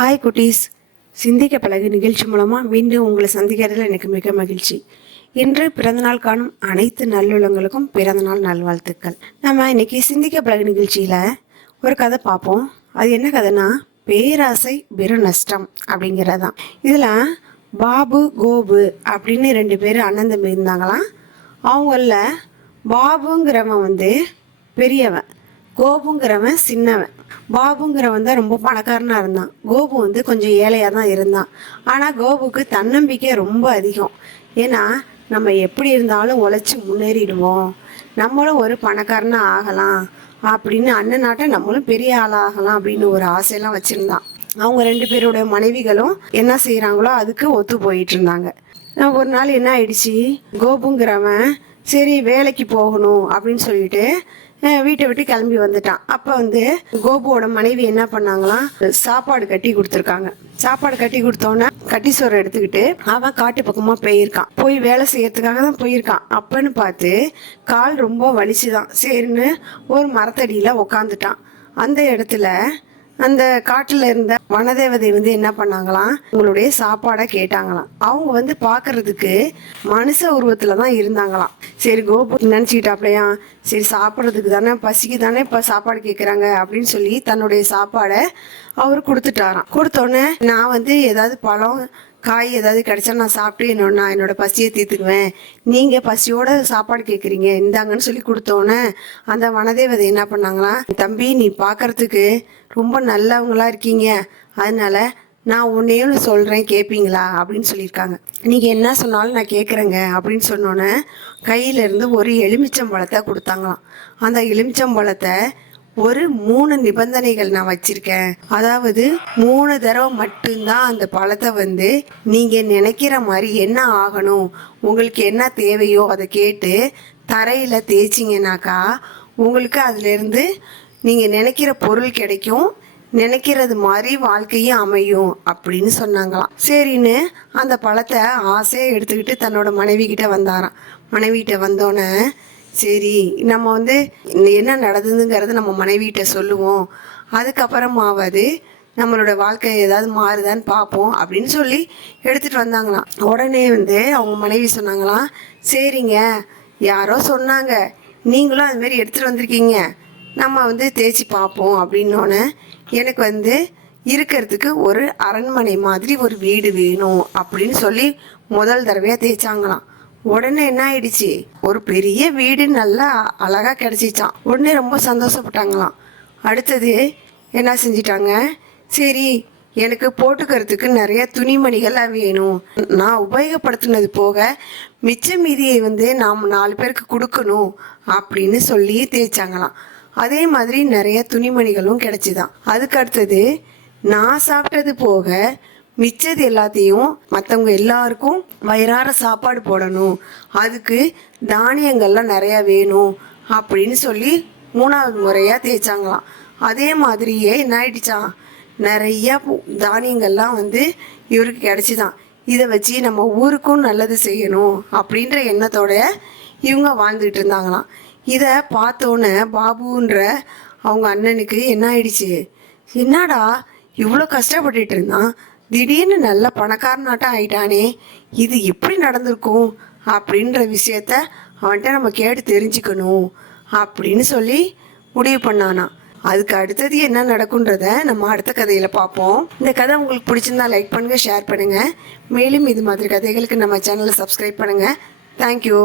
Hi குட்டீஸ். சிந்திக்க பழகு நிகழ்ச்சி மூலமாக மீண்டும் உங்களை சந்திக்கிறதுல எனக்கு மிக மகிழ்ச்சி. இன்று பிறந்தநாள் காணும் அனைத்து நல்லுள்ளங்களுக்கும் பிறந்தநாள் நல்வாழ்த்துக்கள். நம்ம இன்னைக்கு சிந்திக்க பழகு நிகழ்ச்சியில் ஒரு கதை பார்ப்போம். அது என்ன கதைனா பேராசை பெரு நஷ்டம் அப்படிங்கிறது தான் இதில் பாபு கோபு அப்படின்னு ரெண்டு பேர் அண்ணன் தம்பி இருந்தாங்களாம். அவங்கள பாபுங்கிறவன் வந்து பெரியவன். கோபுங்கிறவன் சின்னவன். பாபுங்கிறவன் தான் ரொம்ப பணக்காரனாக இருந்தான். கோபு வந்து கொஞ்சம் ஏழையாக தான் இருந்தான். ஆனால் கோபுக்கு தன்னம்பிக்கை ரொம்ப அதிகம். ஏன்னா நம்ம எப்படி இருந்தாலும் உழைச்சி முன்னேறிடுவோம். நம்மளும் ஒரு பணக்காரனாக ஆகலாம் அப்படின்னு அண்ணன் நாட்டை நம்மளும் பெரிய ஆளாகலாம் அப்படின்னு ஒரு ஆசையெல்லாம் வச்சுருந்தான். அவங்க ரெண்டு பேருடைய மனைவிகளும் என்ன செய்கிறாங்களோ அதுக்கு ஒத்து போயிட்டு இருந்தாங்க. ஒரு நாள் என்ன ஆயிடுச்சு? கோபுங்கிறவன் சரி வேலைக்கு போகணும் அப்படின்னு சொல்லிட்டு வீட்டை விட்டு கிளம்பி வந்துட்டான். அப்போ வந்து கோபுவோட மனைவி என்ன பண்ணாங்களாம் சாப்பாடு கட்டி கொடுத்துருக்காங்க. சாப்பாடு கட்டி கொடுத்தோன்னே கட்டி சோறு எடுத்துக்கிட்டு அவன் காட்டு பக்கமாக போயிருக்கான். போய் வேலை செய்யறதுக்காக தான் போயிருக்கான். அப்பன்னு பார்த்து கால் ரொம்ப வலிச்சுதான். சரின்னு ஒரு மரத்தடியில் உக்காந்துட்டான். அந்த இடத்துல அந்த காட்டில் இருந்த வனதேவதை வந்து என்ன பண்ணாங்களாம்? உங்களுடைய சாப்பாடை கேட்டாங்களாம். அவங்க வந்து பார்க்கறதுக்கு மனுஷ உருவத்தில் தான் இருந்தாங்களாம். சரி கோபு நினச்சிக்கிட்டாப்லையா? சரி சாப்பிட்றதுக்கு தானே பசிக்கு தானே இப்போ சாப்பாடு கேட்குறாங்க அப்படின்னு சொல்லி தன்னுடைய சாப்பாடை அவர் கொடுத்துட்டாராம். கொடுத்தோன்னே நான் வந்து ஏதாவது பழம் காய் ஏதாவது கிடைச்சா நான் சாப்பிட்டு என்னோட நான் என்னோட பசியை தீர்த்துக்குவேன். நீங்கள் பசியோட சாப்பாடு கேட்குறீங்க இந்தாங்கன்னு சொல்லி கொடுத்தோன்னே அந்த வனதேவதை என்ன பண்ணாங்களாம் தம்பி நீ பார்க்கறதுக்கு ரொம்ப நல்லவங்களா இருக்கீங்க. அதனால நான் உன்னையும் சொல்கிறேன் கேட்பீங்களா அப்படின்னு சொல்லியிருக்காங்க. நீங்கள் என்ன சொன்னாலும் நான் கேட்குறேங்க அப்படின்னு சொன்னோன்னே கையிலேருந்து ஒரு எலுமிச்சம்பழத்தை கொடுத்தாங்களாம். அந்த எலுமிச்சம்பழத்தை ஒரு மூணு நிபந்தனைகள் நான் வச்சிருக்கேன். அதாவது மூணு தடவை மட்டும்தான் அந்த பழத்தை வந்து நீங்க நினைக்கிற மாதிரி என்ன ஆகணும் உங்களுக்கு என்ன தேவையோ அதை கேட்டு தரையில தேய்ச்சிங்கனாக்கா உங்களுக்கு அதுலேருந்து நீங்கள் நீங்க நினைக்கிற பொருள் கிடைக்கும் நினைக்கிறது மாதிரி வாழ்க்கையும் அமையும் அப்படின்னு சொன்னாங்களாம். சரின்னு அந்த பழத்தை ஆசையாக எடுத்துக்கிட்டு தன்னோட மனைவி கிட்ட வந்தாராம். மனைவி கிட்ட வந்தோன்னே சரி நம்ம வந்து என்ன நடந்ததுங்கிறத நம்ம மனைவிகிட்ட சொல்லுவோம். அதுக்கப்புறமாவது நம்மளோட வாழ்க்கை ஏதாவது மாறுதான்னு பார்ப்போம் அப்படின்னு சொல்லி எடுத்துகிட்டு வந்தாங்களாம். உடனே வந்து அவங்க மனைவி சொன்னாங்களாம் சரிங்க யாரோ சொன்னாங்க. நீங்களும் அதுமாரி எடுத்துகிட்டு வந்திருக்கீங்க. நம்ம வந்து தேய்ச்சி பார்ப்போம். அப்படின்னோடனே எனக்கு வந்து இருக்கிறதுக்கு ஒரு அரண்மனை மாதிரி ஒரு வீடு வேணும் அப்படின்னு சொல்லி முதல் தடவையாக தேய்ச்சாங்களாம். உடனே என்ன ஆயிடுச்சு? ஒரு பெரிய வீடு நல்லா அழகாக கிடச்சிச்சான் உடனே ரொம்ப சந்தோஷப்பட்டாங்களாம். அடுத்தது என்ன செஞ்சிட்டாங்க? சரி எனக்கு போட்டுக்கிறதுக்கு நிறைய துணிமணிகள்லாம் வேணும். நான் உபயோகப்படுத்தினது போக மிச்ச மீதியை வந்து நாம் நாலு பேருக்கு கொடுக்கணும் அப்படின்னு சொல்லி தேய்ச்சாங்களாம். அதே மாதிரி நிறைய துணிமணிகளும் கிடச்சிதான் அதுக்கு அடுத்தது நான் சாப்பிட்டது போக மிச்சது எல்லாத்தையும் மற்றவங்க எல்லாருக்கும் வயிறார சாப்பாடு போடணும். அதுக்கு தானியங்கள்லாம் நிறையா வேணும் அப்படின்னு சொல்லி மூணாவது முறையாக தேய்ச்சாங்களாம். அதே மாதிரியே என்ன ஆயிடுச்சான் நிறையா தானியங்கள்லாம் வந்து இவருக்கு கிடச்சிதான். இதை வச்சு நம்ம ஊருக்கும் நல்லது செய்யணும் அப்படின்ற எண்ணத்தோட இவங்க வாழ்ந்துட்டு இருந்தாங்களாம். இதை பார்த்தோன்னே பாபுன்ற அவங்க அண்ணனுக்கு என்ன ஆயிடுச்சு? என்னடா இவ்வளோ கஷ்டப்பட்டுட்டு இருந்தான்? திடீர்னு நல்ல பணக்காரனாட்டம் ஆயிட்டானே இது எப்படி நடந்திருக்கும்? அப்படின்ற விஷயத்த அவன்கிட்ட நம்ம கேட்டு தெரிஞ்சுக்கணும் அப்படின்னு சொல்லி முடிவு பண்ணானா. அதுக்கு அடுத்தது என்ன நடக்குன்றத நம்ம அடுத்த கதையில் பார்ப்போம். இந்த கதை உங்களுக்கு பிடிச்சிருந்தா லைக் பண்ணுங்கள் ஷேர் பண்ணுங்கள் மேலும் இது மாதிரி கதைகளுக்கு நம்ம சேனலை சப்ஸ்கிரைப் பண்ணுங்கள் தேங்க்யூ